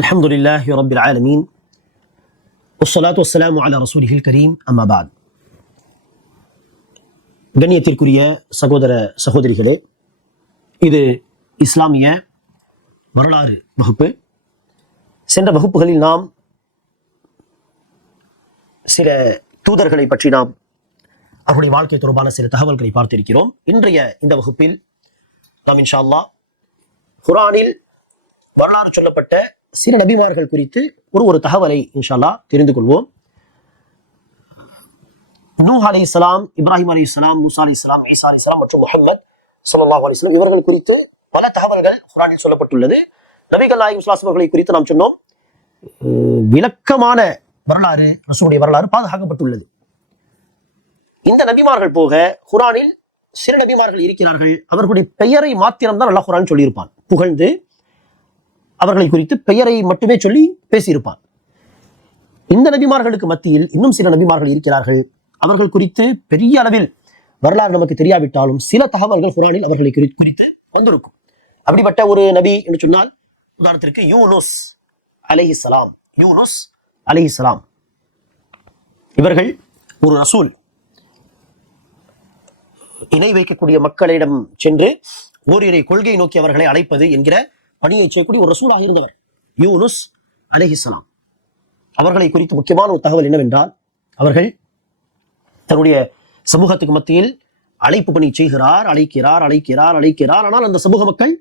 الحمد لله رب العالمين والصلاة والسلام على رسوله الكريم أما بعد. கண்ணியத்திற்குரிய சகோதர சகோதரிகளே, இது இஸ்லாமிய வரலாறு வகுப்பு. சென்ற வகுப்புகளில் நாம் சில தூதர்களை பற்றி அவருடைய வாழ்க்கை தொடர்பான சில தகவல்களை பார்த்திருக்கிறோம். இன்றைய இந்த வகுப்பில் நாம் இன்ஷா அல்லாஹ் குர்ஆனில் வரலாறு சொல்லப்பட்ட சில நபிமார்கள் குறித்து ஒரு தகவலை இன்ஷா அல்லாஹ் தெரிந்து கொள்வோம். நூஹ் அலைஹிஸ்ஸலாம், இப்ராஹிம் அலைஹிஸ்ஸலாம், மூசா அலைஹிஸ்ஸலாம், ஈசா அலைஹிஸ்ஸலாம் மற்றும் முஹம்மது ஸல்லல்லாஹு அலைஹி வஸல்லம் இவர்கள் குறித்து பல தகவல்கள் குர்ஆனில் சொல்லப்பட்டுள்ளது. நபிகள் நாயகம் ஸல்லல்லாஹு அலைஹி வஸல்லம் அவர்களை குறித்து நாம் சொன்னோம், விளக்கமான வரலாறு, ரசூலுடைய வரலாறு பாதுகாக்கப்பட்டுள்ளது. இந்த நபிமார்கள் போக குர்ஆனில் சில நபிமார்கள் இருக்கிறார்கள், அவர்களுடைய பெயரை மாத்திரம்தான் அல்லாஹ் குர்ஆன் சொல்லியிருப்பான். புகழ்ந்து அவர்களை குறித்து பெயரை மட்டுமே சொல்லி பேசியிருப்பான். இந்த நபிமார்களுக்கு மத்தியில் இன்னும் சில நபிமார்கள் இருக்கிறார்கள், அவர்கள் குறித்து பெரிய அளவில் வரலாறு நமக்கு தெரியாவிட்டாலும் சில தகவல்கள் குர்ஆனில் அவர்களை குறித்து வந்திருக்கும். அப்படிப்பட்ட ஒரு நபி என்று சொன்னால் உதாரணத்திற்கு யூனுஸ் அலைஹிஸ்ஸலாம். யூனுஸ் அலைஹிஸ்ஸலாம் இவர்கள் ஒரு ரசூல். இணை வைக்கக்கூடிய மக்களிடம் சென்று ஓரிரை கொள்கை நோக்கி அவர்களை அழைப்பது என்கிற பணியை செய்யக்கூடிய ஒரு ரசூலாக இருந்தவர் யூனுஸ் அலைஹிஸ்ஸலாம். அவர்களை குறித்து முக்கியமான ஒரு தகவல் என்னவென்றால், அவர்கள் தன்னுடைய சமூகத்துக்கு மத்தியில் அழைப்பு பணி செய்கிறார், அழைக்கிறார். ஆனால் அந்த சமூக மக்கள்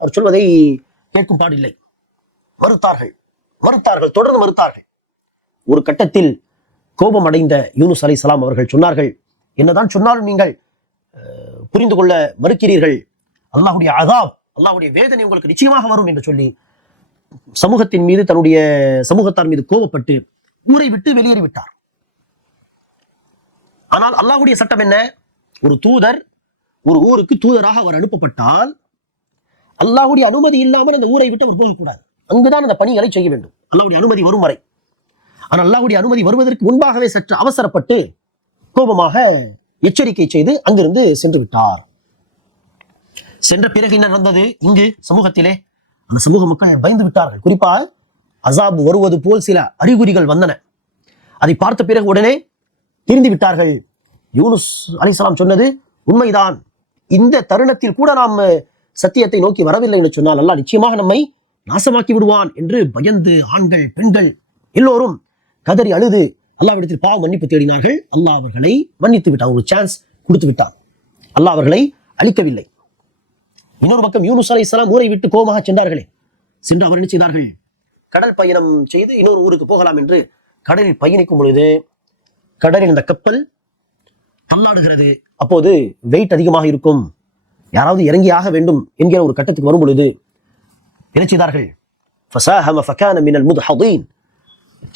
அவர் சொல்வதை கேட்கும் பாடில்லை, மறுத்தார்கள், தொடர்ந்து மறுத்தார்கள். ஒரு கட்டத்தில் கோபம் அடைந்த யூனுஸ் அலைஹிஸ்ஸலாம் அவர்கள் சொன்னார்கள், என்னதான் சொன்னாலும் நீங்கள் புரிந்து கொள்ள மறுக்கிறீர்கள், அல்லாஹ்வுடைய அஸாப், அல்லாஹ்வுடைய வேதனை உங்களுக்கு நிச்சயமாக வரும் என்று சொல்லி சமூகத்தின் மீது, தன்னுடைய சமூகத்தார் மீது கோபப்பட்டு ஊரை விட்டு வெளியேறிவிட்டார். ஆனால் அல்லாஹ்வுடைய சட்டம் என்ன? ஒரு தூதர் ஒரு ஊருக்கு தூதராக அவர் அனுப்பப்பட்டால் அல்லாஹ்வுடைய அனுமதி இல்லாமல் அந்த ஊரை விட்டு அவர் போகக்கூடாது. அங்குதான் அந்த பணிகளை செய்ய வேண்டும், அல்லாஹ்வுடைய அனுமதி வரும் வரை. ஆனால் அல்லாஹ்வுடைய அனுமதி வருவதற்கு முன்பாகவே சற்று அவசரப்பட்டு கோபமாக எச்சரிக்கை செய்து அங்கிருந்து சென்று விட்டார். சென்ற பிறகு என்ன நடந்தது? இங்கு சமூகத்திலே அந்த சமூக மக்கள் பயந்து விட்டார்கள். குறிப்பாக அஸாப் வருவது போல் சில அறிகுறிகள் வந்தன. அதை பார்த்த பிறகு உடனே திரிந்து விட்டார்கள். யூனுஸ் அலைஹிஸ்ஸலாம் சொன்னது உண்மைதான், இந்த தருணத்தில் கூட நாம் சத்தியத்தை நோக்கி வரவில்லை என்று சொன்னால் அல்லாஹ் நிச்சயமாக நம்மை நாசமாக்கி விடுவான் என்று பயந்து ஆண்கள் பெண்கள் எல்லோரும் கதறி அழுது அல்லாஹ்விடத்தில் பாவ மன்னிப்பு தேடினார்கள். அல்லாஹ் அவர்களை மன்னித்து விட்டார், ஒரு சான்ஸ் கொடுத்து விட்டார். அல்லாஹ் அவர்களை அழிக்கவில்லை. இன்னொரு பக்கம் யூனுஸ் அலைஹிஸ்ஸலாம் ஊரை விட்டு கோபமாக சென்றார்களே, சென்று அவர் என்ன செய்தார்கள்? கடல் பயணம் செய்து இன்னொரு ஊருக்கு போகலாம் என்று கடலில் பயணிக்கும் பொழுது கடலில் இந்த கப்பல் தள்ளாடுகிறது. அப்போது வெயிட் அதிகமாக இருக்கும், யாராவது இறங்கி ஆக வேண்டும் என்கிற ஒரு கட்டத்துக்கு வரும் பொழுது என்ன செய்தார்கள்? ஃபஸாஹம ஃபகான மினல் முத்ஹதீன்,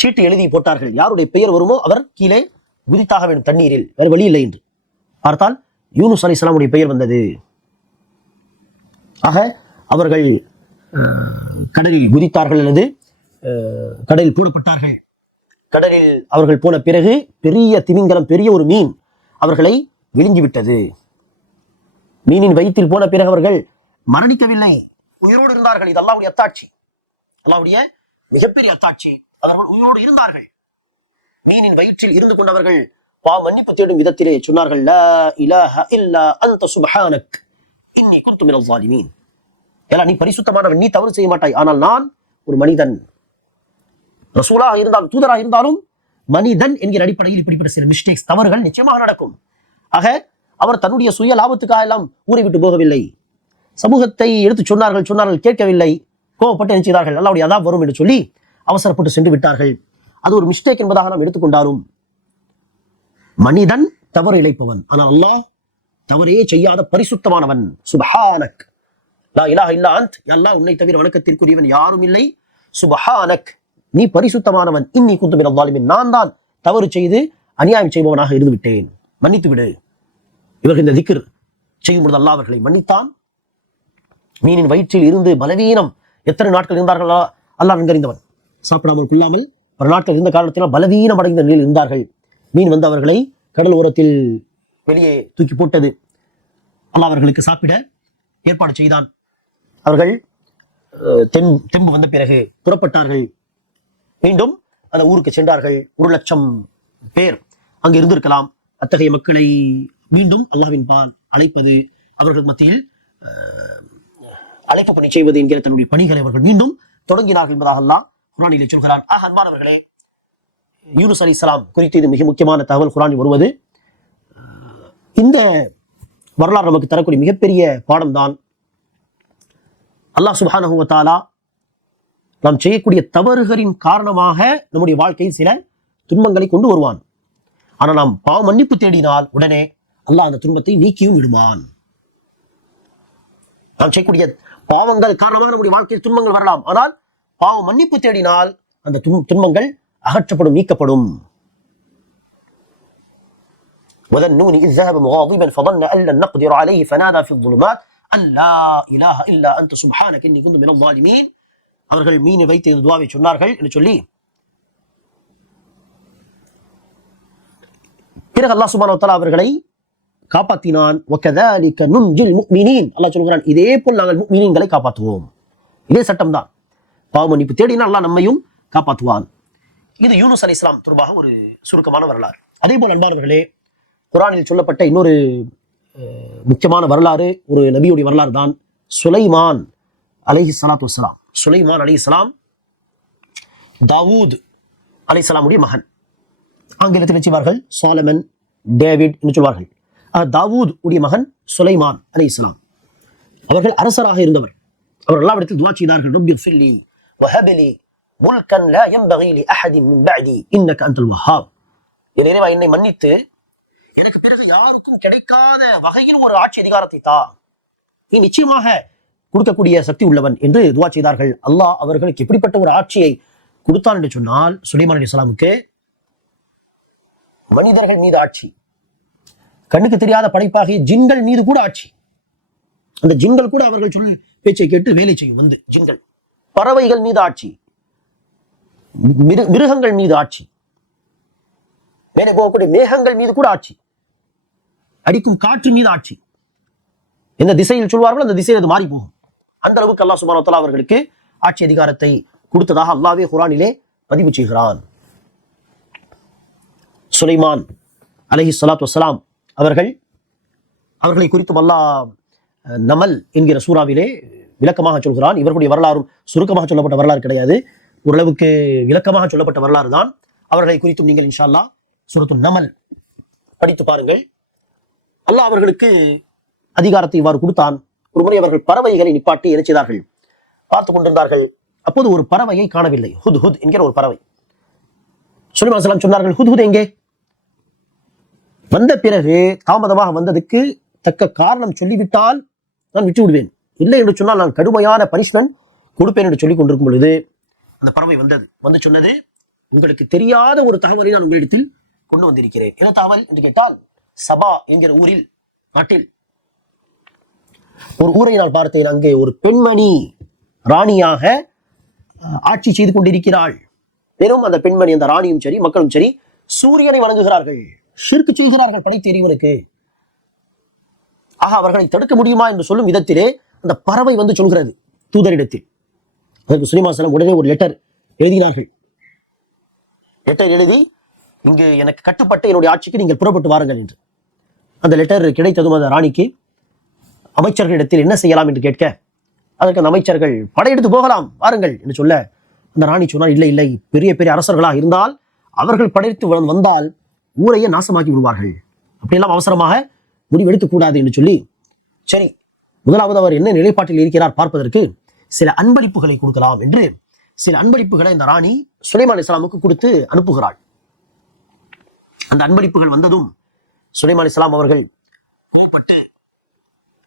சீட்டு எழுதி போட்டார்கள். யாருடைய பெயர் வருமோ அவர் கீழே குதித்தாக வேண்டும் தண்ணீரில், வேறு வழி இல்லை என்று. பார்த்தால் யூனுஸ் அலைஹிஸ்ஸலாமுடைய பெயர் வந்தது. ஆக அவர்கள் கடலில் குதித்தார்கள் அல்லது கடலில் போடப்பட்டார்கள். கடலில் அவர்கள் போன பிறகு பெரிய திமிங்கலம், பெரிய ஒரு மீன் அவர்களை விழுங்கிவிட்டது. மீனின் வயிற்றில் போன பிறகு அவர்கள் மரணிக்கவில்லை, உயிரோடு இருந்தார்கள். இது அல்லாஹ்வுடைய அத்தாட்சி, அல்லாஹ்வுடைய மிகப்பெரிய அத்தாட்சி. அவர்கள் உயிரோடு இருந்தார்கள். மீனின் வயிற்றில் இருந்து கொண்டவர்கள் பாவ மன்னிப்பு தேடும் விதத்திலே சொன்னார்கள், லா இலாஹ இல்லா அன்த சுப்ஹானக் இன்னி குன்து மினல் ஸாலிமீன். ஏலா, நீ பரிசுத்தமானவன், நீ தவறு செய்ய மாட்டாய், ஆனால் நான் ஒரு மனிதன். ரசூலாக இருந்தாலும் தூதராக இருந்தாலும் மனிதன் என்கிற அடிப்படையில் இப்படிப்பட்ட சில மிஸ்டேக்ஸ், தவறுகள் நிச்சயமாக நடக்கும். ஆக அவர் தன்னுடைய சுய லாபத்துக்காக எல்லாம் ஊரை விட்டு போகவில்லை. சமூகத்தை எடுத்து சொன்னார்கள், கேட்கவில்லை. கோபப்பட்டு என்ன செய்தார்கள்? அல்லாஹ்வுடைய அஸாப் வரும் என்று சொல்லி அவசரப்பட்டு சென்று விட்டார்கள். அது ஒரு மிஸ்டேக் என்பதாக நாம் எடுத்துக்கொண்டாலும் மனிதன் தவறு இழைப்பவன், ஆனால் அல்லாஹ் தவறே செய்யாத பரிசுத்தமானவன். சுப்ஹானக் லா இலாஹ இல்லா அன்த், அல்லாஹ் உன்னை தவிர வணக்கத்திற்குரியவன் யாரும் இல்லை. சுப்ஹானக், நீ பரிசுத்தமானவன். இன்னி குன்து மினல் ஸாலிமீன், நான் தான் தவறு செய்து அநியாயம் செய்பவனாக இருந்து விட்டேன், மன்னித்து விடு. இவர்கள் இந்த திக்ர் செய்யும் பொழுது அல்லாஹ் அவர்களை மன்னித்தான். மீனின் வயிற்றில் இருந்து பலவீனம் எத்தனை நாட்கள் இருந்தார்களா அல்லாஹ் நன்கறிந்தவன். சாப்பிடாமல் கொள்ளாமல் ஒரு நாட்கள் இருந்த காரணத்தினால் பலவீனம் அடைந்த நிலையில் இருந்தார்கள். மீன் வந்து அவர்களை கடல் ஓரத்தில் வெளியே தூக்கி போட்டது. அல்லாஹ் அவர்களுக்கு சாப்பிட ஏற்பாடு செய்தான். அவர்கள் தெம்பு வந்த பிறகு புறப்பட்டார்கள். மீண்டும் அந்த ஊருக்கு சென்றார்கள். 1,00,000 பேர் அங்கு இருந்திருக்கலாம். அத்தகைய மக்களை மீண்டும் அல்லாஹ்வின் பால் அழைப்பது, அவர்கள் மத்தியில் அழைப்பு பணி செய்வது என்கிற தன்னுடைய பணிகளை அவர்கள் மீண்டும் தொடங்கினார்கள் என்பதாக அல்லாஹ் குர்ஆனிலே சொல்கிறான். அன்பானவர்களே, யூனுஸ் அலைஹிஸ்ஸலாம் குறித்து இது மிக முக்கியமான தகவல் குர்ஆனில் வருவது. இந்த வரலாறு நமக்கு தரக்கூடிய மிகப்பெரிய பாடம் தான். அல்லாஹ் சுப்ஹானஹு வ தஆலா நாம் செய்யக்கூடிய தவறுகளின் காரணமாக நம்முடைய வாழ்க்கையில் சில துன்பங்களை கொண்டு வருவான். ஆனால் நாம் பாவ மன்னிப்பு தேடினால் உடனே அல்லாஹ் அந்த துன்பத்தை நீக்கியும் விடுவான். நாம் செய்யக்கூடிய பாவங்கள் காரணமாக நம்முடைய வாழ்க்கையில் துன்பங்கள் வரலாம். ஆனால் பாவ மன்னிப்பு தேடினால் அந்த துன்பங்கள் அகற்றப்படும், நீக்கப்படும். وَذَنُّونِ إِذْ ذَهَبَ مُغَاضِبًا فَظَنَّ أَن لَّن نَّقْدِرَ عَلَيْهِ فَنَادَى فِي الظُّلُمَاتِ أَن لَّا إِلَٰهَ إِلَّا أَنتَ سُبْحَانَكَ إِنِّي كُنتُ مِنَ الظَّالِمِينَ. அவர்கள் மீனை வைத்து இந்த துஆவை சொன்னார்கள் என்று சொல்லி பிறகு அல்லாஹ் சுப்ஹானஹு வ தஆலா அவர்களை காப்பாற்றினான். وَكَذَلِكَ نُنْجِي الْمُؤْمِنِينَ. அல்லாஹ் சொல்கிறான், இதே போல் நாங்கள் முஃமினீன்களை காப்பாற்றுவோம். இதே சட்டம் தான். பாவ மன்னிப்பு தேடினால் அல்லாஹ் நம்மையும் காப்பாற்றுவான். இது யூனுஸ் அலைஹிஸ்ஸலாம் தொடர்பாக ஒரு சுருக்கமான வரலாறு. அதே போல் அன்பானவர்களே, குர்ஆனில் சொல்லப்பட்ட இன்னொரு முக்கியமான வரலாறு, ஒரு நபியுடைய வரலாறு தான் சுலைமான் அலைஹிஸ்ஸலாத்து வஸ்ஸலாம். சுலைமான் அலைஹிஸ்ஸலாம் தாவூத் அலைஹிஸ்ஸலாமுடைய மகன். ஆங்கிலத்தில் நினைச்சுவார்கள் சாலமன், டேவிட் என்று சொல்வார்கள். தாவூத் உடைய மகன் சுலைமான் அலைஹிஸ்ஸலாம். அவர்கள் அரசராக இருந்தவர். அவர் அல்லாஹ்விடத்தில் துஆ செய்தார்கள், ரப்பி ஃபில்லி வஹப்லி முல்கன் லா யன்பகி லி அஹதின் மின் பஅதி இன்னக அன்தல் வஹ்ஹாப். இறைவா, என்னை மன்னித்து எனக்கு பிறகு யாருக்கும் கிடைக்காத வகையில் ஒரு ஆட்சி அதிகாரத்தை தா, நீ நிச்சயமாக கொடுக்கக்கூடிய சக்தி உள்ளவன் என்று துஆ செய்தார்கள். அல்லாஹ் அவர்களுக்கு எப்படிப்பட்ட ஒரு ஆட்சியை கொடுத்தான் என்று சொன்னால், சுலைமான் அலைஹிஸ்ஸலாமுக்கு மனிதர்கள் மீது ஆட்சி, கண்ணுக்கு தெரியாத படைப்பாகிய ஜின்கள் மீது கூட ஆட்சி. அந்த ஜின்கள் கூட அவர்கள் சொல் பேச்சை கேட்டு வேலை செய்யும். வந்து ஜின்கள், பறவைகள் மீது ஆட்சி, மிருகங்கள் மீது ஆட்சி, மேலே போகக்கூடிய மேகங்கள் மீது கூட ஆட்சி, அடிக்கும் காற்று மீது ஆட்சி. எந்த திசையில் சொல்வார்களோ அந்த திசையில் அது மாறி போகும். அந்த அளவுக்கு அல்லாஹ் சுப்ஹானஹு வ தஆலா அவர்களுக்கு ஆட்சி அதிகாரத்தை கொடுத்ததாக அல்லாஹ்வே குர்ஆனிலே பதிவு செய்கிறான். சுலைமான் அலைஹிஸ்ஸலாத்து வஸ்ஸலாம் அவர்களை குறித்தும் அல்லாஹ் நமல் என்கிற சூறாவிலே விளக்கமாக சொல்கிறான். இவர்களுடைய வரலாறும் சுருக்கமாக சொல்லப்பட்ட வரலாறு கிடையாது, ஓரளவுக்கு விளக்கமாக சொல்லப்பட்ட வரலாறு தான். அவர்களை குறித்தும் நீங்கள் இன்ஷா அல்லாஹ் சூரத்துன் நமல் படித்து பாருங்கள். அல்லாஹ் அவர்களுக்கு அதிகாரத்தை இவ்வாறு கொடுத்தான். ஒரு முறை அவர்கள் பறவைகளை நிப்பாட்டி என்ன செய்தார்கள், பார்த்து கொண்டிருந்தார்கள். அப்போது ஒரு பறவையை காணவில்லை. ஹுத் ஹுத் என்கிற ஒரு பறவை. சுலைமான் அலைஹிஸ்ஸலாம் சொன்னார்கள், ஹுத் ஹுத் எங்கே? வந்த பிறகு தாமதமாக வந்ததுக்கு தக்க காரணம் சொல்லிவிட்டால் நான் விட்டு விடுவேன், இல்லை என்று சொன்னால் நான் கடுமையான பனிஷ்மெண்ட் கொடுப்பேன் என்று சொல்லிக் கொண்டிருக்கும் பொழுது அந்த பறவை வந்தது. வந்து சொன்னது, உங்களுக்கு தெரியாத ஒரு தகவலை நான் உங்களிடத்தில் கொண்டு வந்திருக்கிறேன். என்ன தகவல் என்று கேட்டால், சபா என்கிற ஊரில், நாட்டில் ஒரு ஊரை நான் பார்த்தேன். அங்கே ஒரு பெண்மணி ராணியாக ஆட்சி செய்து கொண்டிருக்கிறாள். வெறும் அந்த பெண்மணி, அந்த ராணியும் சரி மக்களும் சரி சூரியனை வணங்குகிறார்கள், ஷிர்க் செய்கிறார்கள் படைத்த இறைவனுக்கு. ஆக அவர்களை தடுக்க முடியுமா என்று சொல்லும் விதத்திலே அந்த பறவை வந்து சொல்கிறது தூதரிடத்தில். அதற்கு சுலைமான் அலைஹிஸ்ஸலாம் உடனே ஒரு லெட்டர் எழுதினார்கள். லெட்டர் எழுதி, இங்கு எனக்கு கட்டுப்பட்டு என்னுடைய ஆட்சிக்கு நீங்கள் புறப்பட்டு வாருங்கள் என்று. அந்த லெட்டர் கிடைத்ததும் அந்த ராணிக்கு அமைச்சர்களிடத்தில் என்ன செய்யலாம் என்று கேட்க, அதற்கு அந்த அமைச்சர்கள் படையெடுத்து போகலாம் வாருங்கள் என்று சொல்ல, அந்த ராணி சொன்னார், இல்லை இல்லை, பெரிய பெரிய அரசர்களாக இருந்தால் அவர்கள் படையெடுத்து வந்தால் ஊரையே நாசமாக்கி விடுவார்கள், அப்படியெல்லாம் அவசரமாக முடிவெடுக்கக் கூடாது என்று சொல்லி, சரி முதலாவது அவர் என்ன நிலைப்பாட்டில் இருக்கிறார் பார்ப்பதற்கு சில அன்பளிப்புகளை கொடுக்கலாம் என்று சில அன்பளிப்புகளை இந்த ராணி சுலைமான் அலைஹிஸ்ஸலாமுக்கு கொடுத்து அனுப்புகிறாள். அந்த அன்பளிப்புகள் வந்ததும் சுலைமான் அலைஹிஸ்ஸலாம் அவர்கள் கோபப்பட்டு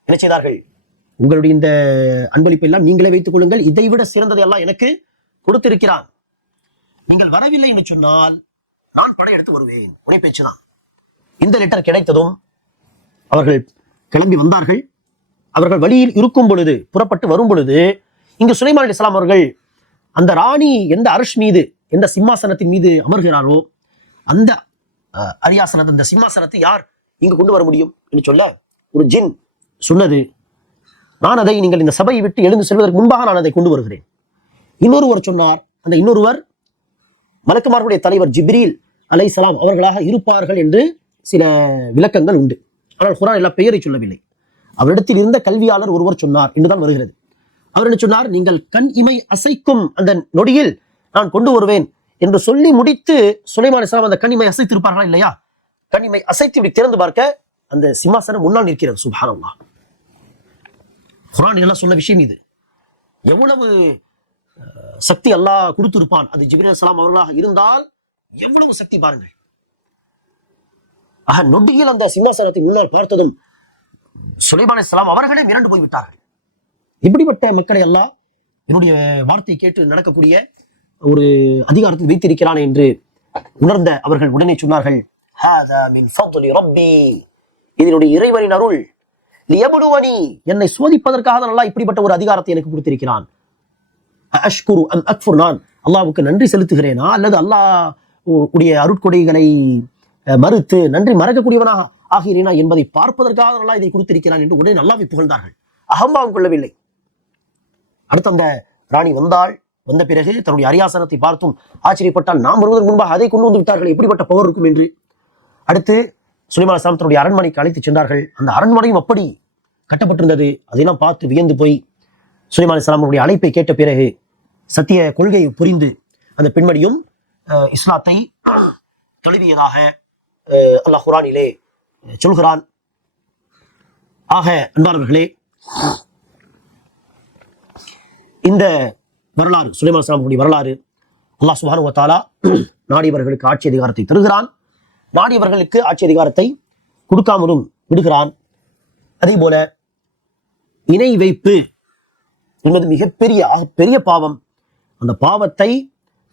என்ன செய்தார்கள், உங்களுடைய இந்த அன்பளிப்பை எல்லாம் நீங்களே வைத்துக் கொள்ளுங்கள், இதைவிட சிறந்ததை எல்லாம் எனக்கு கொடுத்திருக்கிறான், நீங்கள் வரவில்லை என்று சொன்னால் நான் படையெடுத்து வருவேன். உனை பேச்சுதான். இந்த லெட்டர் கிடைத்ததும் அவர்கள் கிளம்பி வந்தார்கள். அவர்கள் வழியில் இருக்கும் பொழுது, புறப்பட்டு வரும் பொழுது, இங்கு சுலைமான் அலைஹிஸ்ஸலாம் அவர்கள் அந்த ராணி எந்த அர்ஷ் மீது, எந்த சிம்மாசனத்தின் மீது அமர்கிறாரோ அந்த அரியாசனத்தை, அந்த சிம்மாசனத்தை யார் இங்கு கொண்டு வர முடியும் என்று சொல்ல, ஒரு ஜின் சொன்னது, நான் அதை நீங்கள் இந்த சபையை விட்டு எழுந்து செல்வதற்கு முன்பாக நான் அதை கொண்டு வருகிறேன். இன்னொருவர் சொன்னார், அந்த இன்னொருவர் மலக்குமார்களுடைய தலைவர் ஜிப்ரீல் அலைஹிஸ்ஸலாம் அவர்களாக இருப்பார்கள் என்று சில விளக்கங்கள் உண்டு. ஆனால் குர்ஆன் எல்லா பெயரை சொல்லவில்லை. அவரிடத்தில் இருந்த கல்வியாளர் ஒருவர் சொன்னார் என்றுதான் வருகிறது. அவர் என்ன சொன்னார், நீங்கள் கண் இமை அசைக்கும் அந்த நொடியில் நான் கொண்டு வருவேன் என்று சொல்லி முடித்து சுலைமான் அலைஹிஸ்ஸலாம் அந்த கண் இமை அசைத்திருப்பார்களா இல்லையா? கண் இமை அசைத்து இப்படி திறந்து பார்க்க அந்த சிம்மாசனம் முன்னால் நிற்கிறது. சுப்ஹானல்லாஹ். குர்ஆன் எல்லாம் சொன்ன விஷயம் இது. எவ்வளவு சக்தி அல்லாஹ் கொடுத்திருப்பான். அது ஜிப்ரீல் அலைஹிஸ்ஸலாம் அவர்களாக இருந்தால் எவ்வளவு சக்தி பாருங்கள். நொடியில் அந்த சிம்மாசனத்தை முன்னால் பார்த்ததும் சுலைமான் அலைஹிஸ்ஸலாம் அவர்களே மிரண்டு போய்விட்டார்கள். இப்படிப்பட்ட மக்களை அல்லாஹ் என்னுடைய வார்த்தையை கேட்டு நடக்கக்கூடிய ஒரு அதிகாரத்தை வைத்திருக்கிறான் என்று உணர்ந்த அவர்கள் உடனே சொன்னார்கள், ஹாதா மின் ஃபத்லி ரப்பி, இதனுடைய இறைவனின் அருள், லியப்லுவனி, என்னை சோதிப்பதற்காக தான் அல்லாஹ் இப்படிப்பட்ட ஒரு அதிகாரத்தை எனக்கு கொடுத்திருக்கிறான். அஷ்குரு அம் அக்ஃபுர், நான் அல்லாஹ்வுக்கு நன்றி செலுத்துகிறேனா அல்லது அல்லாஹ் உடைய அருட்கொடைகளை மறுத்து நன்றி மறக்கக்கூடியவனாக ஆகிறேனா என்பதை பார்ப்பதற்காக அல்லாஹ் இதை கொடுத்திருக்கிறான் என்று உடனே அல்லாஹ்வை புகழ்ந்தார்கள். அகம்பாவம் கொள்ளவில்லை. அடுத்த அந்த ராணி வந்த பிறகு தன்னுடைய அரியாசனத்தை பார்த்தும் ஆச்சரியப்பட்டால், நாம் வருவதற்கு முன்பாக அதை கொண்டு வந்து விட்டார்கள், எப்படிப்பட்ட பவர் இருக்கும் என்று. அடுத்து சுலைமான் அலைஹிஸ்ஸலாம் தன்னுடைய அரண்மனைக்கு அழைத்து சென்றார்கள். அந்த அரண்மனையும் அப்படி கட்டப்பட்டிருந்தது. அதையெல்லாம் பார்த்து வியந்து போய் சுலைமான் அலைஹிஸ்ஸலாமுடைய அழைப்பை கேட்ட பிறகு சத்திய கொள்கையை புரிந்து அந்த பெண்மணியும் இஸ்லாத்தை தழுவியதாக அல்லாஹ் குர்ஆனிலே சொல்கிறான். ஆக அன்பானவர்களே, இந்த வரலாறு சுலைமான் அலைஹிஸ்ஸலாமுடைய வரலாறு, அல்லாஹ் சுப்ஹானஹு வ தஆலா நாடியவர்களுக்கு ஆட்சி அதிகாரத்தை தருகிறான், நாடியவர்களுக்கு ஆட்சி அதிகாரத்தை கொடுக்காமலும் விடுகிறான். அதே போல இணை வைப்பு என்பது மிகப்பெரிய பாவம். அந்த பாவத்தை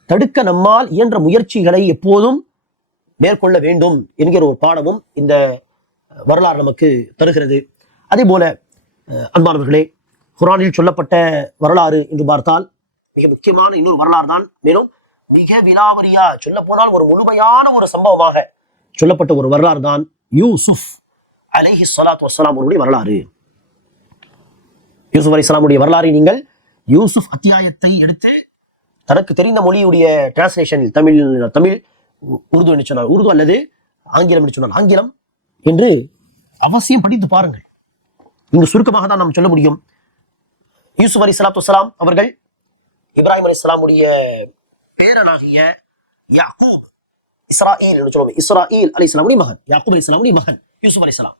தடுக்க நம்மால் இயன்ற முயற்சிகளை எப்போதும் மேற்கொள்ள வேண்டும் என்கிற ஒரு பாடமும் இந்த வரலாறு நமக்கு தருகிறது. அதே போல அன்பானவர்களே, குர்ஆனில் சொல்லப்பட்ட வரலாறு என்று பார்த்தால் மிக முக்கியமான இன்னொரு வரலாறு தான். மேலும் மிக விலாவரியா சொல்ல போனால் ஒரு முழுமையான ஒரு சம்பவமாக சொல்லப்பட்ட ஒரு வரலாறு தான் யூசுப் அலைஹிஸ்ஸலாத்து வஸ்ஸலாம் அவருடைய வரலாறு. யூசுப் அலைஹிஸ்ஸலாமுடைய வரலாறை நீங்கள் யூசுப் அத்தியாயத்தை எடுத்து தனக்கு தெரிந்த மொழியுடைய டிரான்ஸ்லேஷனில் தமிழ் உருது என்று சொன்னார், உருது அல்லது ஆங்கிலம் என்று சொன்னார், ஆங்கிலம் என்று அவசியம் படித்து பாருங்கள். இங்கு சுருக்கமாக தான் நாம் சொல்ல முடியும். யூசுப் அலைஹிஸ்ஸலாத்து வஸ்ஸலாம் அவர்கள் இப்ராஹிம் அலைஹிஸ்ஸலாமுடைய பேரனாகிய யாக்கூப், இஸ்ராயில் என்று சொல்லுவோம், இஸ்ராயில் அலைஹிஸ்ஸலாமுடைய மகன், யாக்கூப் அலைஹிஸ்ஸலாமுடைய மகன் யூசுப் அலைஹிஸ்ஸலாம்.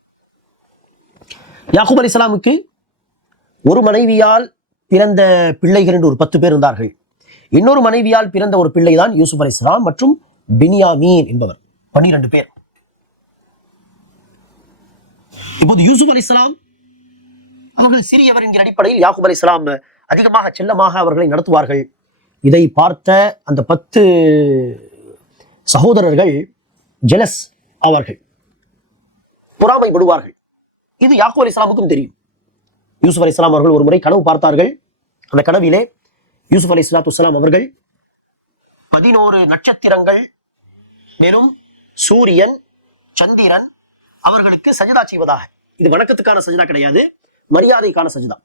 யாக்கூப் அலைஹிஸ்ஸலாமுக்கு ஒரு மனைவியால் பிறந்த பிள்ளைகள் என்று ஒரு 10 பேர் இருந்தார்கள். இன்னொரு மனைவியால் பிறந்த ஒரு பிள்ளை தான் யூசுப் அலைஹிஸ்ஸலாம் மற்றும் பின்யாமீன் என்பவர், 12 பேர். இப்போது யூசுப் அலைஹிஸ்ஸலாம் அவர்கள் சிறியவர் என்கிற அடிப்படையில் யாக்கூப் அலைஹிஸ்ஸலாம் அதிகமாக செல்லமாக அவர்களை நடத்துவார்கள். இதை பார்த்த அந்த 10 சகோதரர்கள் ஜெலஸ் ஆவார்கள், பொறாமைப்படுவார்கள். இது யாக்கூப் அலைஹிஸ்ஸலாமுக்கும் தெரியும். யூசுப் அலைஹிஸ்ஸலாம் அவர்கள் ஒரு முறை கனவு பார்த்தார்கள். அந்த கனவிலே யூசுப் அலைஹிஸ்ஸலாத்து வஸ்ஸலாம் அவர்கள் 11 நட்சத்திரங்கள், மேலும் சூரியன், சந்திரன் அவர்களுக்கு சஜதா செய்வதாக, இது வணக்கத்துக்கான சஜதா கிடையாது, மரியாதைக்கான சஜதா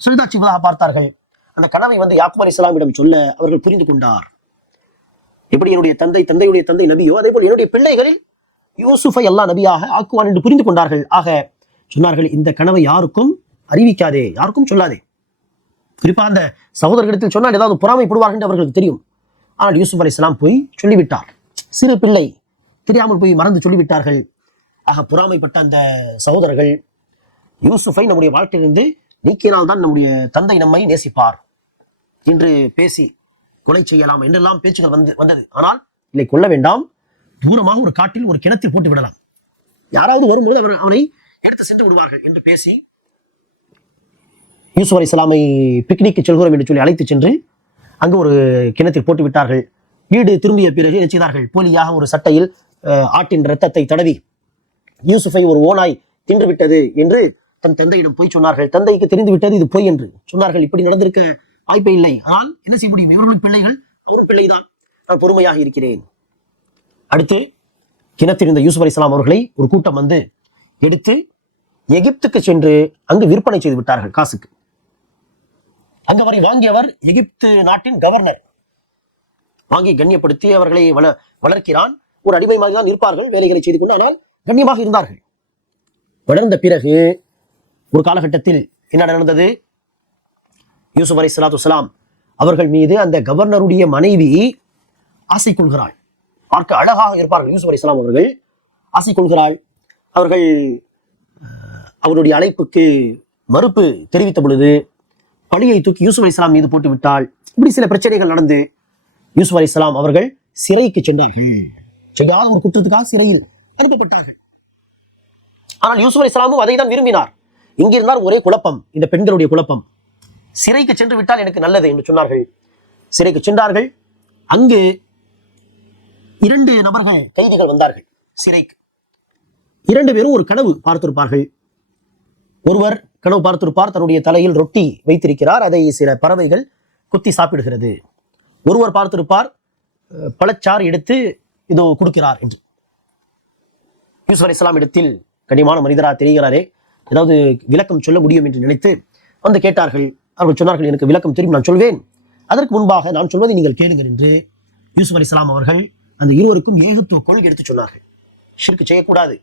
செய்வதாக பார்த்தார்கள். அந்த கனவை யாக்கூப் அலைஹிஸ்ஸலாமிடம் சொல்ல அவர்கள் புரிந்து கொண்டார். எப்படி என்னுடைய தந்தையுடைய தந்தை நபியோ அதே போல் என்னுடைய பிள்ளைகளில் யூசுஃபை அல்லாஹ் நபியாக ஆக்குவான் என்று புரிந்து கொண்டார்கள். ஆக சொன்னார்கள், இந்த கனவை யாருக்கும் அறிவிக்காதே, யாருக்கும் சொல்லாதே. குறிப்பா அந்த சகோதரர்களிடத்தில் சொன்னால் ஏதாவது பொறாமைப்படுவார்கள் என்று அவர்களுக்கு தெரியும். ஆனால் யூசுப் அலைஹிஸ்ஸலாம் போய் சொல்லிவிட்டார். சிறு பிள்ளை தெரியாமல் போய் மறந்து சொல்லிவிட்டார்கள். ஆக பொறாமைப்பட்ட அந்த சகோதரர்கள் யூசுஃபை நம்முடைய வாழ்க்கையிலிருந்து நீக்கினால் தான் நம்முடைய தந்தை நம்மை நேசிப்பார் என்று பேசி கொலை செய்யலாம் என்றெல்லாம் பேச்சுகள் வந்தது. ஆனால் இல்லை, கொல்ல வேண்டாம், தூரமாக ஒரு காட்டில் ஒரு கிணத்தில் போட்டு விடலாம், யாராவது வரும்போது அவனை எடுத்து சென்று விடுவார்கள் என்று பேசி யூசுப் அலைஹிஸ்ஸலாமை பிக்னிக்கு செல்கிறோம் என்று சொல்லி அழைத்து சென்று அங்கு ஒரு கிணத்தில் போட்டு விட்டார்கள். வீடு திரும்பிய பிறகு என்ன செய்தார்கள், போலியாக ஒரு சட்டையில் ஆட்டின் ரத்தத்தை தடவி யூசுஃபை ஒரு ஓனாய் தின்று விட்டது என்று தன் தந்தையிடம் போய் சொன்னார்கள். தந்தைக்கு தெரிந்து விட்டது இது பொய் என்று சொன்னார்கள். இப்படி நடந்திருக்க வாய்ப்பே இல்லை. ஆனால் என்ன செய்ய முடியும், இவர்களும் பிள்ளைகள், அவரும் பிள்ளைதான், நான் பொறுமையாக இருக்கிறேன். அடுத்து கிணத்தில் இருந்த யூசுப் அலைஹிஸ்ஸலாம் அவர்களை ஒரு கூட்டம் எடுத்து எகிப்துக்கு சென்று அங்கு விற்பனை செய்து விட்டார்கள் காசுக்கு. அங்கு அவரை வாங்கியவர் எகிப்து நாட்டின் கவர்னர். வாங்கி கண்ணியப்படுத்தி அவர்களை வளர்க்கிறான். ஒரு அடிமை மாதிரி தான் இருப்பார்கள், வேலைகளை செய்து கொண்டு, ஆனால் கண்ணியமாக இருந்தார்கள். வளர்ந்த பிறகு ஒரு காலகட்டத்தில் என்ன நடந்தது? யூசுப் அலைஹிஸ்ஸலாத்து வஸ்ஸலாம் அவர்கள் மீது அந்த கவர்னருடைய மனைவி ஆசை கொள்கிறாள். பார்க்க அழகாக இருப்பார்கள் யூசுப் அலைஹிஸ்ஸலாம் அவர்கள். ஆசை கொள்கிறாள். அவர்கள் அவருடைய அழைப்புக்கு மறுப்பு தெரிவித்த பொழுது பழியை தூக்கி யூசுப் அலைஹிஸ்ஸலாம் மீது போட்டு விட்டாள். இப்படி சில பிரச்சனைகள் நடந்து யூசுப் அலைஹிஸ்ஸலாம் அவர்கள் சிறைக்கு சென்றார்கள். செய்யாத ஒரு குற்றத்துக்காக சிறையில் அனுப்பப்பட்டார்கள். ஆனால் யூசுப் அலைஹிஸ்ஸலாமும் அதை தான் விரும்பினார். இங்கிருந்தால் ஒரே குழப்பம், இந்த பெண்களுடைய குழப்பம். சிறைக்கு சென்று விட்டால் எனக்கு நல்லது என்று சொன்னார்கள். சிறைக்கு சென்றார்கள். அங்கு 2 நபர்கள் கைதிகள் வந்தார்கள் சிறைக்கு. 2 பேரும் ஒரு கனவு பார்த்திருப்பார்கள். ஒருவர் கனவு பார்த்திருப்பார், தன்னுடைய தலையில் ரொட்டி வைத்திருக்கிறார், அதை சில பறவைகள் கொத்தி சாப்பிடுகிறது. ஒருவர் பார்த்திருப்பார், பழச்சாறு எடுத்து இதோ கொடுக்கிறார் என்று. யூசுப் அலைஹிஸ்ஸலாம் இடத்தில் கனிமான மனிதரா தெரிகிறாரே, ஏதாவது விளக்கம் சொல்ல முடியும் என்று நினைத்து வந்து கேட்டார்கள். அவர்கள் சொன்னார்கள், எனக்கு விளக்கம் தெரியும், நான் சொல்வேன், அதற்கு முன்பாக நான் சொல்வதை நீங்கள் கேளுங்கள் என்று யூசுப் அலைஹிஸ்ஸலாம் அவர்கள் அந்த இருவருக்கும் ஏகத்துவ கொள்கை எடுத்து சொன்னார்கள். ஷிர்க் செய்யக்கூடாது,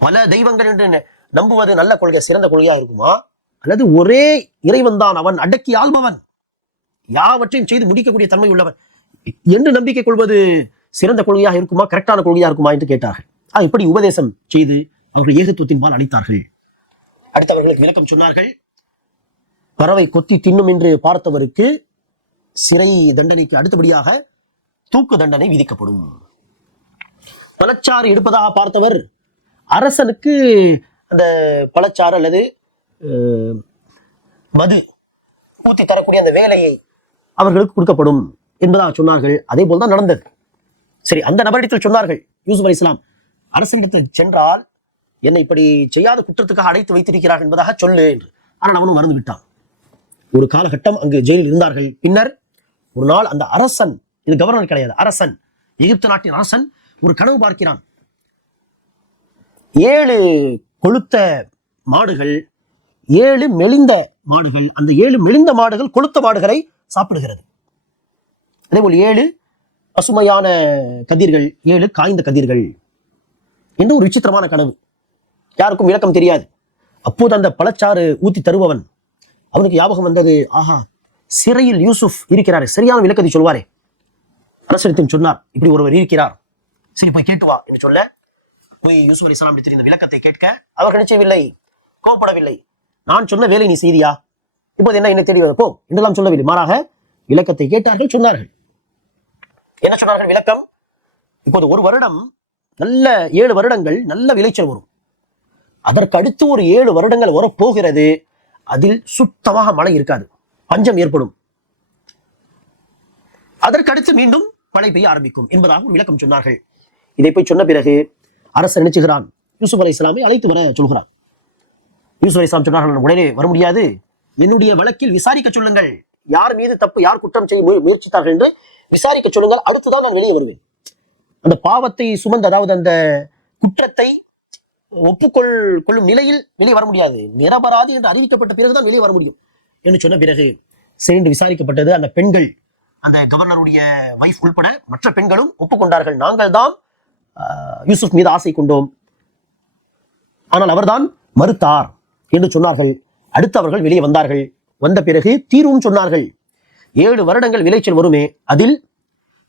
பல தெய்வங்கள் என்று நம்புவது நல்ல கொள்கை, சிறந்த கொள்கையாக இருக்குமா? அல்லது ஒரே இறைவன் தான், அவன் அடக்கி ஆள்பவன், யாவற்றையும் செய்து முடிக்கக்கூடிய தன்மை உள்ளவன் என்று நம்பிக்கை கொள்வது சிறந்த கொள்கையாக இருக்குமா, கரெக்டான கொள்கையாக இருக்குமா என்று கேட்டார்கள். இப்படி உபதேசம் செய்து அவர்கள் ஏகத்துவத்தின் பால் அழைத்தார்கள். அடுத்தவர்களுக்கு விளக்கம் சொன்னார்கள். பறவை கொத்தி தின்னும் என்று பார்த்தவருக்கு சிறை தண்டனைக்கு அடுத்தபடியாக தூக்கு தண்டனை விதிக்கப்படும். பழச்சாறு எடுப்பதாக பார்த்தவர் அரசனுக்கு அந்த பழச்சாறு அல்லது மது ஊத்தி தரக்கூடிய அந்த வேலையை அவர்களுக்கு கொடுக்கப்படும் என்பதாக சொன்னார்கள். அதே போல்தான் நடந்தது. சரி, அந்த நபரிடத்தில் சொன்னார்கள் யூசுப் அலைஹிஸ்ஸலாம், அரசனிடத்தில் சென்றால் என்னை இப்படி செய்யாத குற்றத்துக்காக அடைத்து வைத்திருக்கிறார் என்பதாக சொல்லு என்று. ஆனால் அவனும் மறந்து விட்டான். ஒரு காலகட்டம் அங்கு ஜெயிலில் இருந்தார்கள். பின்னர் ஒரு நாள் அந்த அரசன், இது கவர்னர் கிடையாது, அரசன், எகிப்து நாட்டின் அரசன் ஒரு கனவு பார்க்கிறான். 7 கொழுத்த மாடுகள், 7 மெலிந்த மாடுகள், அந்த 7 மெலிந்த மாடுகள் கொழுத்த மாடுகளை சாப்பிடுகிறது. அதேபோல் 7 பசுமையான கதிர்கள், 7 காய்ந்த கதிர்கள் என்று ஒரு விசித்திரமான கனவு. யாருக்கும் விளக்கம் தெரியாது. அப்போது அந்த பழச்சாறு ஊத்தி தருபவன் அவனுக்கு ஞாபகம் வந்தது, ஆஹா, சிறையில் யூசுப் இருக்கிறாரே, சரியான விளக்கத்தை சொல்வாரே. அரசரிடம் சொன்னார், இப்படி ஒருவர் இருக்கிறார், சரி போய் கேட்டு வா என்று சொல்ல போய் யூசுப் அலைஹிஸ்ஸலாம் இடத்தில் இந்த விளக்கத்தை கேட்க அவர் நினைச்சவில்லை, கோபப்படவில்லை. நான் சொன்ன வேலை நீ செய்தியா, இப்போது என்ன தேடி போ என்றெல்லாம் சொல்லவில்லை. மாறாக விளக்கத்தை கேட்டார்கள், சொன்னார்கள். என்ன சொன்னார்கள் விளக்கம்? இப்போது ஒரு வருடம், நல்ல 7 வருடங்கள் நல்ல விளைச்சல் வரும். அதற்கு அடுத்து ஒரு 7 வருடங்கள் வரப்போகிறது, அதில் சுத்தமாக மழை இருக்காது, பஞ்சம் ஏற்படும். அதற்கு அடுத்து மீண்டும் மழை பெய்ய ஆரம்பிக்கும் என்பதாக ஒரு விளக்கம் சொன்னார்கள். இதை போய் சொன்ன பிறகு அரசர் நினைச்சுகிறான், யூசுப் அலைஹிஸ்ஸலாமை அழைத்து வர சொல்கிறான். யூசுப் அலைஹிஸ்ஸலாம் சொன்னார்கள், உடனே வர முடியாது, என்னுடைய வழக்கில் விசாரிக்க சொல்லுங்கள், யார் மீது தப்பு, யார் குற்றம் செய்ய முயற்சித்தார்கள் என்று விசாரிக்க சொல்லுங்கள், அடுத்துதான் நான் வெளியே வருவேன். அந்த பாவத்தை சுமந்த, அதாவது அந்த குற்றத்தை ஒப்புக்கொள்ளும் நிலையில் வெளியே வர முடியாது, நிரபராதி என்று அறிவிக்கப்பட்ட பிறகுதான் வெளியே வர முடியும் என்று சொன்ன பிறகு சேர்ந்து விசாரிக்கப்பட்டது. அந்த பெண்கள், அந்த கவர்னருடைய வைஃப் உள்பட மற்ற பெண்களும் ஒப்புக்கொண்டார்கள், நாங்கள் தான் யூசுப் மீது ஆசை கொண்டோம், ஆனால் அவர்தான் மறுத்தார் என்று சொன்னார்கள். அடுத்து அவர்கள் வெளியே வந்தார்கள். வந்த பிறகு தீர்வும் சொன்னார்கள். 7 வருடங்கள் விளைச்சல் வருமே, அதில்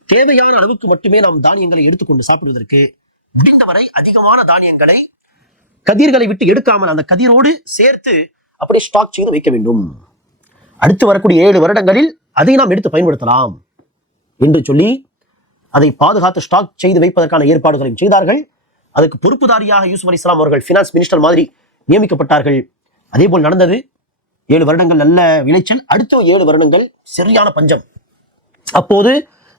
தேவையான அளவுக்கு மட்டுமே நாம் தானியங்களை எடுத்துக்கொண்டு சாப்பிடுவதற்கு முடிந்தவரை அதிகமான தானியங்களை கதிர்களை விட்டு எடுக்காமல் அந்த கதிரோடு சேர்த்து அப்படியே ஸ்டாக் செய்து வைக்க வேண்டும். அடுத்து வரக்கூடிய 7 வருடங்களில் அதை நாம் எடுத்து பயன்படுத்தலாம் என்று சொல்லி அதை பாதுகாத்து ஸ்டாக் செய்து வைப்பதற்கான ஏற்பாடுகளையும் செய்தார்கள். அதுக்கு பொறுப்புதாரியாக யூசுப் அலைஹிஸ்ஸலாம் அவர்கள் ஃபினான்ஸ் மினிஸ்டர் மாதிரி நியமிக்கப்பட்டார்கள். அதே போல் நடந்தது. 7 வருடங்கள் நல்ல விளைச்சல், அடுத்த 7 வருடங்கள் சரியான பஞ்சம். அப்போது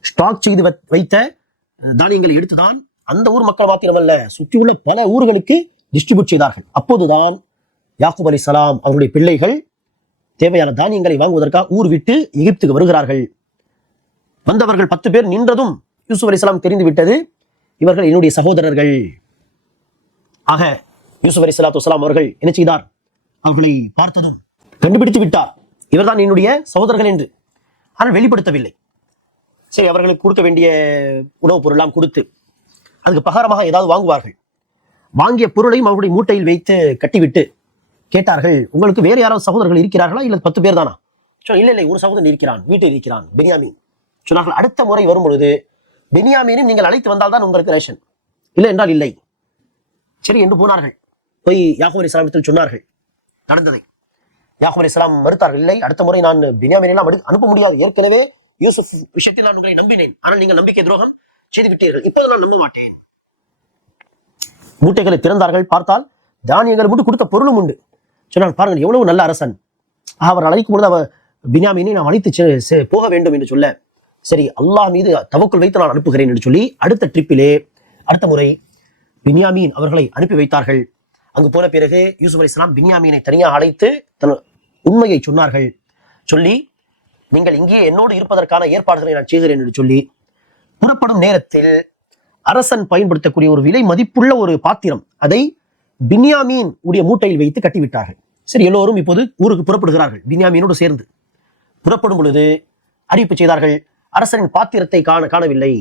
ஸ்டாக் செய்து வைத்த தானியங்களை எடுத்துதான் அந்த ஊர் மக்கள் மாத்திரமல்ல, சுற்றியுள்ள பல ஊர்களுக்கு டிஸ்ட்ரிபியூட் செய்தார்கள். அப்போதுதான் யாக்கூப் அலைஹிஸ்ஸலாம் அவருடைய பிள்ளைகள் தேவையான தானியங்களை வாங்குவதற்காக ஊர் விட்டு எகிப்துக்கு வருகிறார்கள். வந்தவர்கள் 10 பேர் நின்றதும் யூசுப் அலைஹிஸ்ஸலாம் தெரிந்து விட்டது, இவர்கள் என்னுடைய சகோதரர்கள். ஆக யூசுப் அலைஹிஸ்ஸலாத்து வஸ்ஸலாம் அவர்கள் என்ன செய்தார்? அவர்களை பார்த்ததும் கண்டுபிடித்து விட்டார், இவர்தான் என்னுடைய சகோதரர்கள் என்று. ஆனால் வெளிப்படுத்தவில்லை. சரி, அவர்களுக்கு கொடுக்க வேண்டிய உணவுப் பொருள் எல்லாம் கொடுத்து அதுக்கு பகரமாக ஏதாவது வாங்குவார்கள். வாங்கிய பொருளையும் அவருடைய மூட்டையில் வைத்து கட்டிவிட்டு கேட்டார்கள், உங்களுக்கு வேறு யாராவது சகோதரர்கள் இருக்கிறார்களா, இல்லை 10 பேர் தானா? இல்லை இல்லை, ஒரு சகோதரன் இருக்கிறான், வீட்டில் இருக்கிறான், பென்யாமீன் சொன்னார்கள். அடுத்த முறை வரும் பொழுது பென்யாமீனும் நீங்கள் அழைத்து வந்தால்தான் உங்களுக்கு ரேஷன், இல்லை என்றால் இல்லை. சரி என்று போனார்கள். போய் யாக்கூப் அலைஹிஸ்ஸலாமிடத்தில் சொன்னார்கள் நடந்ததை. யாக்கூப் அலைஹிஸ்ஸலாம் மறுத்தார்கள், இல்லை, அடுத்த முறை நான் பென்யாமீனை எல்லாம் அனுப்ப முடியாது. ஏற்கனவே யூசுப் விஷயத்தில் நான் உங்களை நம்பினேன், ஆனால் நீங்கள் நம்பிக்கை துரோகம் செய்து விட்டீர்கள், இப்போது நான் நம்ப மாட்டேன். மூட்டைகளை திறந்தார்கள், பார்த்தால் தானியங்கள் மட்டும் கொடுத்த பொருளும் உண்டு. சொன்னால் பாருங்கள் எவ்வளவு நல்ல அரசன். அவர் அழைக்கும் பொழுது அவர் பென்யாமீனை நாம் அழைத்து போக வேண்டும் என்று சொல்ல, சரி அல்லாஹ் மீது தவக்குள் வைத்து நான் அனுப்புகிறேன் என்று சொல்லி அடுத்த ட்ரிப்பிலே அடுத்த முறை பென்யாமீன் அவர்களை அனுப்பி வைத்தார்கள். அங்கு போன பிறகு யூசுப் அலைஹிஸ்ஸலாம் பென்யாமீனை தனியாக அழைத்து தன் உண்மையை சொன்னார்கள். சொல்லி நீங்கள் இங்கே என்னோடு இருப்பதற்கான ஏற்பாடுகளை நான் செய்கிறேன் என்று சொல்லி புறப்படும் நேரத்தில் அரசன் பயன்படுத்தக்கூடிய ஒரு விலை மதிப்புள்ள ஒரு பாத்திரம், அதை பென்யாமீன் உடைய மூட்டையில் வைத்து கட்டிவிட்டார்கள். சரி, எல்லோரும் இப்போது ஊருக்கு புறப்படுகிறார்கள். பென்யாமீனோடு சேர்ந்து புறப்படும் பொழுது அறிவிப்பு செய்தார்கள், அரசனின் பாத்திரத்தை காணவில்லை.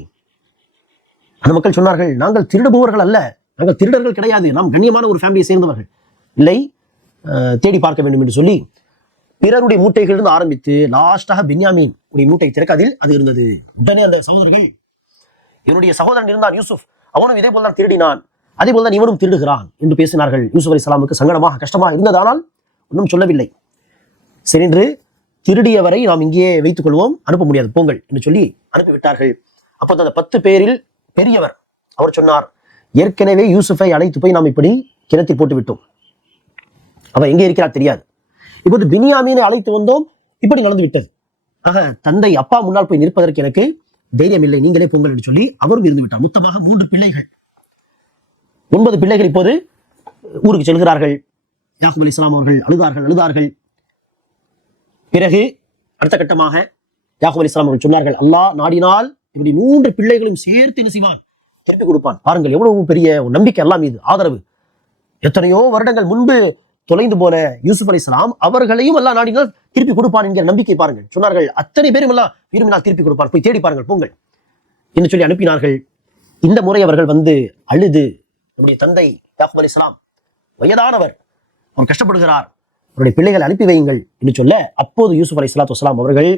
அந்த மக்கள் சொன்னார்கள், நாங்கள் திருடுபவர்கள் அல்ல, நாங்கள் திருடர்கள் கிடையாது, நாம் கண்ணியமான ஒரு ஃபேமிலியை சேர்ந்தவர்கள், இல்லை, தேடி பார்க்க வேண்டும் என்று சொல்லி பிறருடைய மூட்டைகளிலிருந்து ஆரம்பித்து லாஸ்டாக பென்யாமீன் உடைய மூட்டை திறக்க அதில் அது இருந்தது. உடனே அந்த சகோதரர்கள், இவனுடைய சகோதரன் இருந்தான் யூசுப், அவனும் இதே போல் தான் திருடினான், அதே போல் தான் இவனும் திருடுகிறான் என்று பேசினார்கள். யூசுப் அலைஹிஸ்ஸலாமுக்கு சங்கடமாக கஷ்டமாக இருந்ததானால் ஒன்றும் சொல்லவில்லை. சரி என்று திருடியவரை நாம் இங்கேயே வைத்துக் கொள்வோம், அனுப்ப முடியாது, போங்கள் என்று சொல்லி அனுப்பிவிட்டார்கள். அப்போது அந்த 10 பேரில் பெரியவர் அவர் சொன்னார், ஏற்கனவே யூசுஃபை அழைத்து போய் நாம் இப்படி கிணத்தில் போட்டு விட்டோம், அவன் எங்கே இருக்கிறார் தெரியாது. இப்போது பென்யாமீனை அழைத்து வந்தோம், இப்படி நடந்து விட்டது. ஆக தந்தை அப்பா முன்னால் போய் நிற்பதற்கு எனக்கு தைரியம் இல்லை, நீங்களே பொங்கல் என்று சொல்லி அவரும் இருந்து விட்டார். மொத்தமாக 3 பிள்ளைகள், 9 பிள்ளைகள் இப்போது ஊருக்கு செல்கிறார்கள். யாக்கூப் அலைஹிஸ்ஸலாம் அவர்கள் அழுதார்கள். பிறகு அடுத்த கட்டமாக யாக்கூப் அலைஹிஸ்ஸலாம் அவர்கள் சொன்னார்கள், அல்லாஹ் நாடினால் இப்படி 3 பிள்ளைகளையும் சேர்த்து என்ன செய்வான், திருப்பி கொடுப்பான். பாருங்கள் எவ்வளவு பெரிய நம்பிக்கை, எல்லாம் மீது ஆதரவு. எத்தனையோ வருடங்கள் முன்பு தொலைந்து போன யூசுப் அலைஹிஸ்ஸலாம் அவர்களையும் அல்லாஹ் நாடினால் திருப்பி கொடுப்பான் என்கிற நம்பிக்கை பாருங்கள். சொன்னார்கள், அத்தனை பேரும் எல்லாம் விரும்பினால் திருப்பி கொடுப்பான், போய் தேடி பாருங்கள், போங்கள் என்று சொல்லி அனுப்பினார்கள். இந்த முறை அவர்கள் வந்து அழுது, நம்முடைய தந்தை யாக்கூப் அலைஹிஸ்ஸலாம் வயதானவர், அவர் கஷ்டப்படுகிறார், அவருடைய பிள்ளைகளை அனுப்பி வையுங்கள் என்று சொல்ல, அப்போது யூசுப் அலைஹிஸ்ஸலாத்து வஸ்ஸலாம் அவர்கள்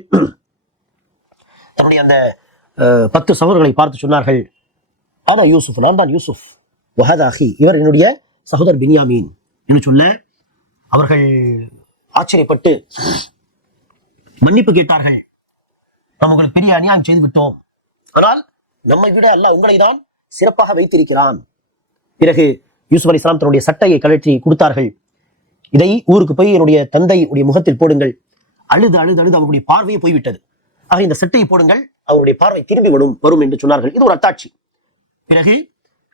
தன்னுடைய அந்த 10 சகோதரர்களை பார்த்து சொன்னார்கள், ஆனா யூசுப், நான் தான் யூசுப், வஹதா அஹி, இவர் என்னுடைய சகோதரர் பென்யாமீன் என்று சொல்ல, அவர்கள் ஆச்சரியப்பட்டு மன்னிப்பு கேட்டார்கள். நாம் உங்களுக்கு பெரிய அநியாயம் செய்து விட்டோம், ஆனால் நம்மை விட அல்லாஹ் உங்களை தான் சிறப்பாக வைத்திருக்கிறான். பிறகு யூசுப் அலைஹிஸ்ஸலாம் தன்னுடைய சட்டையை கழற்றி கொடுத்தார்கள். இதை ஊருக்கு போய் என்னுடைய தந்தை உடைய முகத்தில் போடுங்கள். அழுது அவருடைய பார்வையை போய்விட்டது. ஆக இந்த சட்டையை போடுங்கள், அவருடைய பார்வை திரும்பி வரும் என்று சொன்னார்கள். இது ஒரு அத்தாட்சி. பிறகு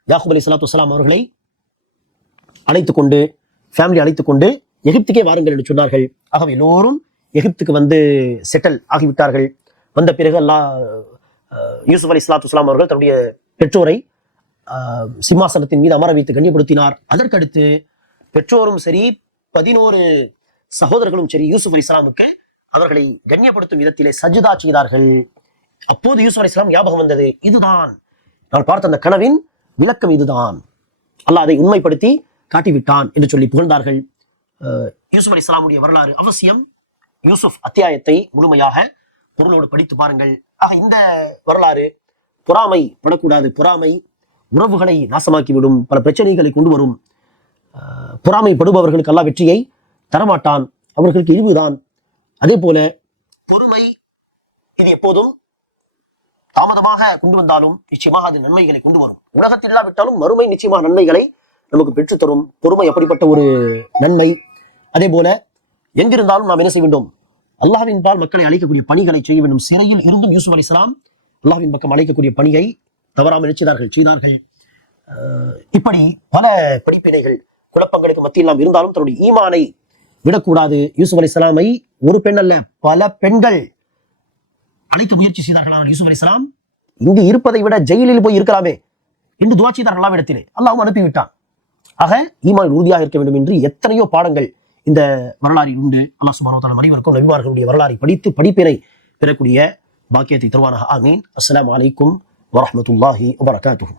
யாக்கூப் அலைஹிஸ்ஸலாத்து வஸ்ஸலாம் அவர்களை ஃபேமிலி அழைத்துக் கொண்டு எகிப்துக்கே வாருங்கள் என்று சொன்னார்கள். ஆகவே எல்லோரும் எகிப்துக்கு வந்து செட்டில் ஆகிவிட்டார்கள். வந்த பிறகு யூசுப் அலைஹிஸ்ஸலாத்து வஸ்ஸலாம் அவர்கள் தன்னுடைய பெற்றோரை சிம்மாசனத்தின் மீது அமர வைத்து கண்ணியப்படுத்தினார். அதற்கடுத்து பெற்றோரும் சரி 11 சகோதரர்களும் சரி யூசுப் அலைஹிஸ்ஸலாமுக்கு அவர்களை கண்ணியப்படுத்தும் விதத்திலே சஜ்தா செய்தார்கள். அப்போது யூசுப் அலைஹிஸ்ஸலாம் ஞாபகம் வந்தது, இதுதான் நான் பார்த்த அந்த கனவின் விளக்கம், இதுதான் அல்லாஹ் அதை உண்மைப்படுத்தி காட்டிவிட்டான் என்று சொல்லி புகழ்ந்தார்கள். யூசுப் அலைஹிஸ்ஸலாமுடைய வரலாறு அவசியம் யூசுப் அத்தியாயத்தை முழுமையாக பொருளோடு படித்து பாருங்கள். ஆக இந்த வரலாறு பொறாமை படக்கூடாது. பொறாமை உறவுகளை நாசமாக்கிவிடும், பல பிரச்சனைகளை கொண்டு வரும். பொறாமைப்படுபவர்களுக்கு அல்லாஹ் வெற்றியை தரமாட்டான், அவர்களுக்கு இழிவுதான். அதே போல பொறுமை, இது எப்போதும் தாமதமாக கொண்டு வந்தாலும் நிச்சயமாக அது நன்மைகளை கொண்டு வரும். உலகத்தில் இல்லாவிட்டாலும் மறுமை நிச்சயமாக நன்மைகளை நமக்கு பெற்றுத்தரும். பொறுமை அப்படிப்பட்ட ஒரு நன்மை. அதே போல எங்கிருந்தாலும் நாம் என்ன செய்ய வேண்டும், அல்லாஹ்வின் பால் மக்களை அழைக்கக்கூடிய பணிகளை செய்ய வேண்டும். சிறையில் இருந்தும் யூசுப் அலைஹிஸ்ஸலாம் அல்லாஹ்வின் பக்கம் அழைக்கக்கூடிய பணியை தவறாமல் செய்தார்கள். இப்படி பல படிப்பினைகள் குழப்பங்களுக்கு மத்தியில் இருந்தாலும் தன்னுடைய ஈமானை விடக்கூடாது. யூசுப் அலைஹிஸ்ஸலாமை ஒரு பெண் அல்ல, பல பெண்கள் அழைத்து முயற்சி செய்தார்கள். யூசுப் அலைஹிஸ்ஸலாம் இங்கு இருப்பதை விட ஜெயிலில் போய் இருக்கலாமே என்று துஆ செய்தார்கள் அல்லாஹ்விடத்திலே. அல்லாஹ்வும் அனுப்பிவிட்டான். ஆக ஈமான் உறுதியாக இருக்க வேண்டும் என்று எத்தனையோ பாடங்கள் இந்த வரலாறில் உண்டு. அல்லாஹ் சுப்ஹானஹு வ தஆலா அனைவருக்கும் நபிமார்களுடைய வரலாறை படித்து படிப்பினை பெறக்கூடிய பாக்கியத்தை தருவானாக. ஆமீன். அஸ்ஸலாமு அலைக்கும் வரஹ்மத்துல்லாஹி வபரகாத்துஹு.